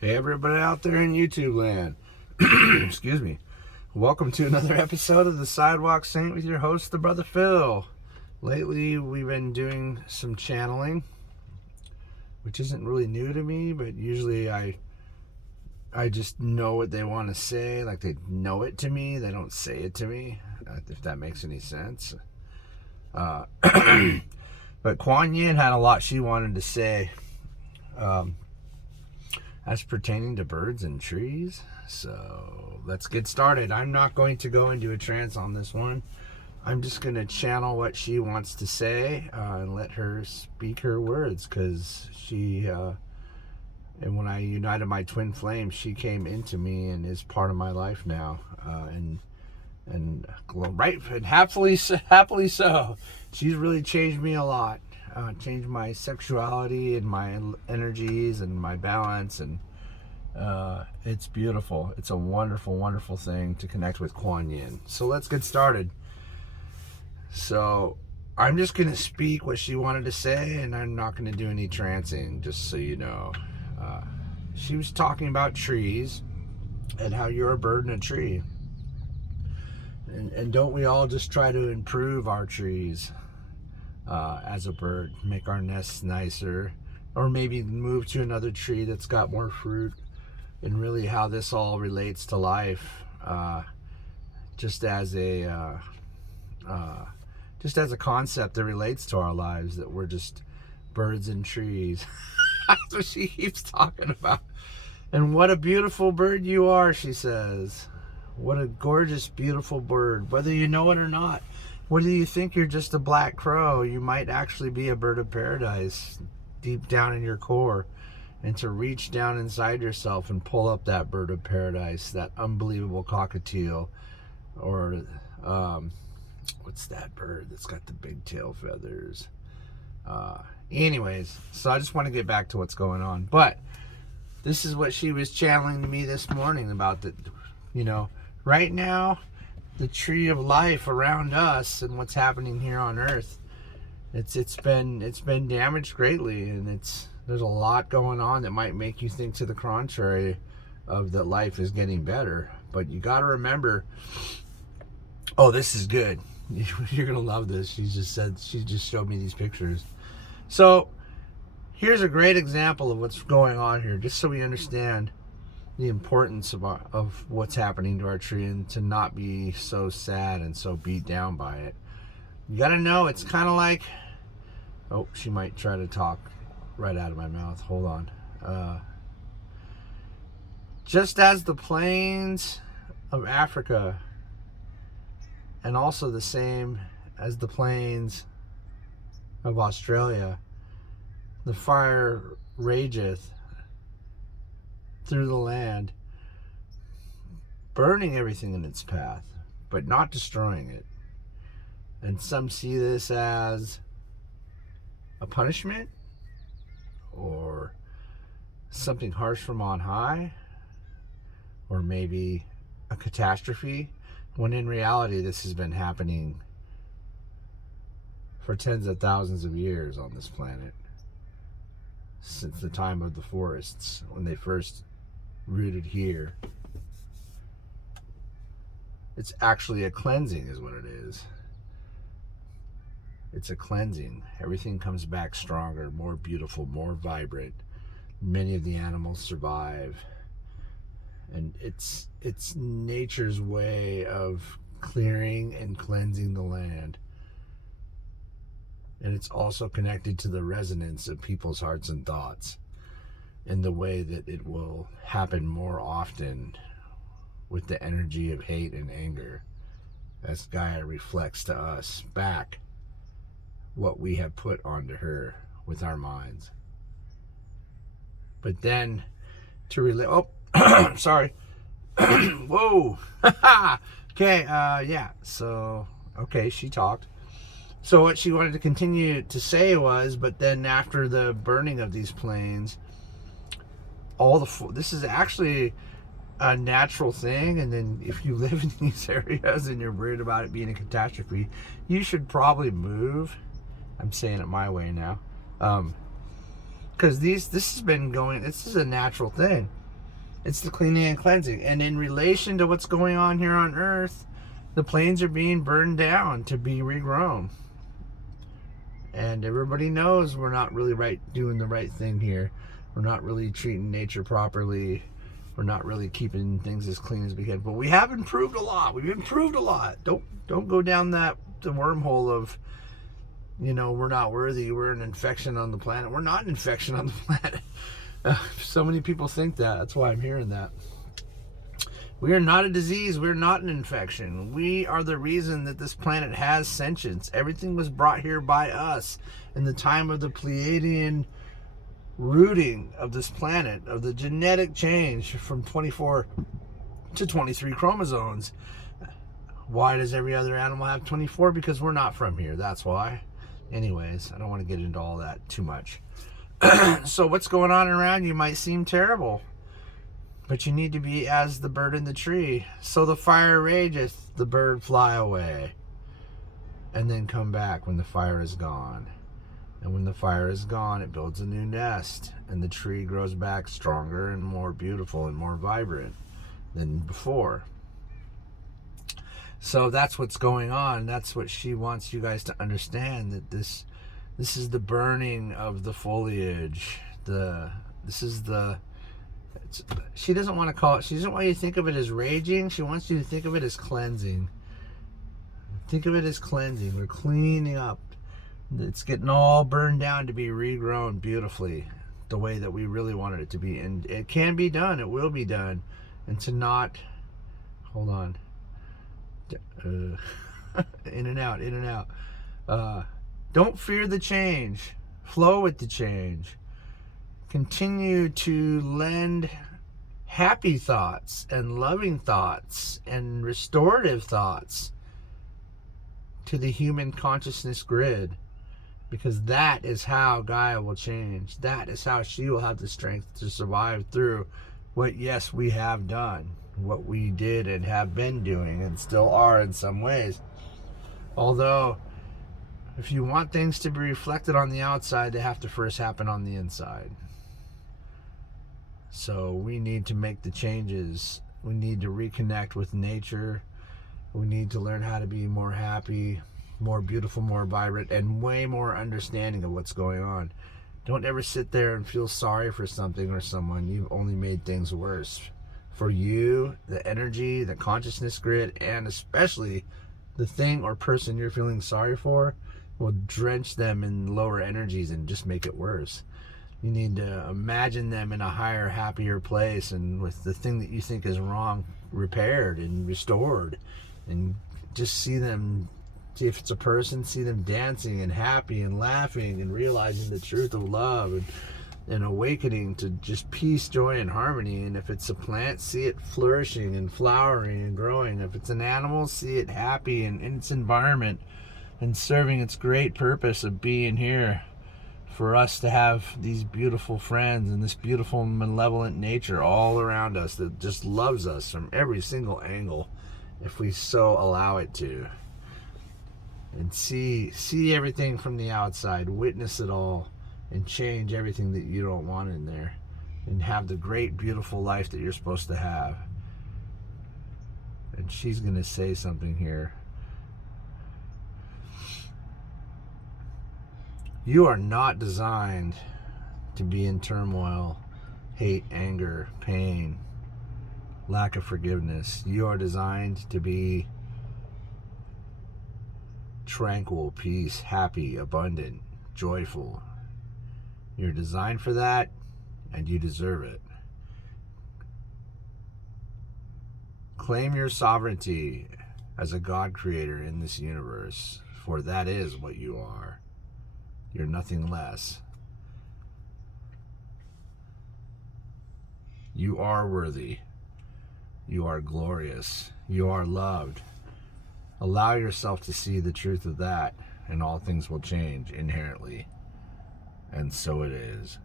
Hey everybody out there in YouTube land. Excuse me. Welcome to another episode of the Sidewalk Saint with your host, the Brother Phil. Lately we've been doing some channeling, which isn't really new to me, but usually I just know what they want to say, like they know it to me, they don't say it to me, if that makes any sense. But Kuan Yin had a lot she wanted to say. As pertaining to birds and trees. So let's get started. I'm not going to go into a trance on this one. I'm just going to channel what she wants to say and let her speak her words, because she and when I united my twin flame, she came into me and is part of my life now, and happily so. She's really changed me a lot. Changed my sexuality and my energies and my balance, and it's beautiful. It's a wonderful, wonderful thing to connect with Kuan Yin. So let's get started. So I'm just going to speak what she wanted to say, and I'm not going to do any trancing, just so you know. She was talking about trees and how you're a bird in a tree. And don't we all just try to improve our trees? As a bird, make our nests nicer, or maybe move to another tree that's got more fruit, and really how this all relates to life, just as a concept that relates to our lives, that we're just birds and trees. That's what she keeps talking about. And what a beautiful bird you are, she says. What a gorgeous, beautiful bird, whether you know it or not. Whether you think you're just a black crow, you might actually be a bird of paradise deep down in your core. And to reach down inside yourself and pull up that bird of paradise, that unbelievable cockatiel, or what's that bird that's got the big tail feathers? Anyways, so I just want to get back to what's going on. But this is what she was channeling to me this morning about right now, the tree of life around us and what's happening here on Earth. It's been damaged greatly, and there's a lot going on that might make you think to the contrary of that life is getting better. But you got to remember, oh, this is good. You're gonna love this. She just showed me these pictures. So here's a great example of what's going on here, just so we understand the importance of what's happening to our tree, and to not be so sad and so beat down by it. You gotta know, it's kind of like, oh, she might try to talk right out of my mouth. Hold on. Just as the plains of Africa, and also the same as the plains of Australia, the fire rageth through the land, burning everything in its path, but not destroying it. And some see this as a punishment, or something harsh from on high, or maybe a catastrophe, when in reality this has been happening for tens of thousands of years on this planet, since the time of the forests, when they first rooted here. It's actually a cleansing is what it is. It's a cleansing. Everything comes back stronger, more beautiful, more vibrant. Many of the animals survive, and it's nature's way of clearing and cleansing the land. And it's also connected to the resonance of people's hearts and thoughts, in the way that it will happen more often with the energy of hate and anger, as Gaia reflects to us back what we have put onto her with our minds. But then to relate, sorry. Whoa. Okay, yeah, so, okay, she talked. So what she wanted to continue to say was, but then after the burning of these plains, this is actually a natural thing. And then if you live in these areas and you're worried about it being a catastrophe, you should probably move. I'm saying it my way now, because this is a natural thing. It's the cleaning and cleansing. And in relation to what's going on here on Earth, the planes are being burned down to be regrown. And everybody knows we're not really doing the right thing here. We're not really treating nature properly. We're not really keeping things as clean as we can. But we have improved a lot. We've improved a lot. Don't go down the wormhole of, we're not worthy. We're an infection on the planet. We're not an infection on the planet. So many people think that. That's why I'm hearing that. We are not a disease. We're not an infection. We are the reason that this planet has sentience. Everything was brought here by us in the time of the Pleiadian rooting of this planet, of the genetic change from 24 to 23 chromosomes. Why does every other animal have 24? Because we're not from here. That's why. Anyways, I don't want to get into all that too much. So what's going on around you might seem terrible, but you need to be as the bird in the tree. So the fire rageth, the bird fly away, and then come back when the fire is gone. And when the fire is gone, it builds a new nest, and the tree grows back stronger and more beautiful and more vibrant than before. So that's what's going on. That's what she wants you guys to understand, that this is the burning of the foliage. She doesn't want to call it, she doesn't want you to think of it as raging. She wants you to think of it as cleansing. Think of it as cleansing. We're cleaning up. It's getting all burned down to be regrown beautifully the way that we really wanted it to be. And it can be done. It will be done. And to not, hold on. In and out. Don't fear the change. Flow with the change. Continue to lend happy thoughts and loving thoughts and restorative thoughts to the human consciousness grid, because that is how Gaia will change. That is how she will have the strength to survive through what, yes, we have done, what we did and have been doing and still are in some ways. Although, if you want things to be reflected on the outside, they have to first happen on the inside. So we need to make the changes. We need to reconnect with nature. We need to learn how to be more happy, more beautiful, more vibrant, and way more understanding of what's going on. Don't ever sit there and feel sorry for something or someone. You've only made things worse. For you, the energy, the consciousness grid, and especially the thing or person you're feeling sorry for will drench them in lower energies and just make it worse. You need to imagine them in a higher, happier place, and with the thing that you think is wrong repaired and restored. And just see them, if it's a person, see them dancing and happy and laughing and realizing the truth of love and awakening to just peace, joy, and harmony. And if it's a plant, see it flourishing and flowering and growing. If it's an animal, see it happy and in its environment and serving its great purpose of being here for us to have these beautiful friends and this beautiful malevolent nature all around us that just loves us from every single angle, if we so allow it to. And see everything from the outside, witness it all, and change everything that you don't want in there, and have the great, beautiful life that you're supposed to have. And she's going to say something here. You are not designed to be in turmoil, hate, anger, pain, lack of forgiveness. You are designed to be tranquil, peace, happy, abundant, joyful. You're designed for that, and you deserve it. Claim your sovereignty as a God creator in this universe, for that is what you are. You're nothing less. You are worthy. You are glorious. You are loved. Allow yourself to see the truth of that, and all things will change inherently. And so it is.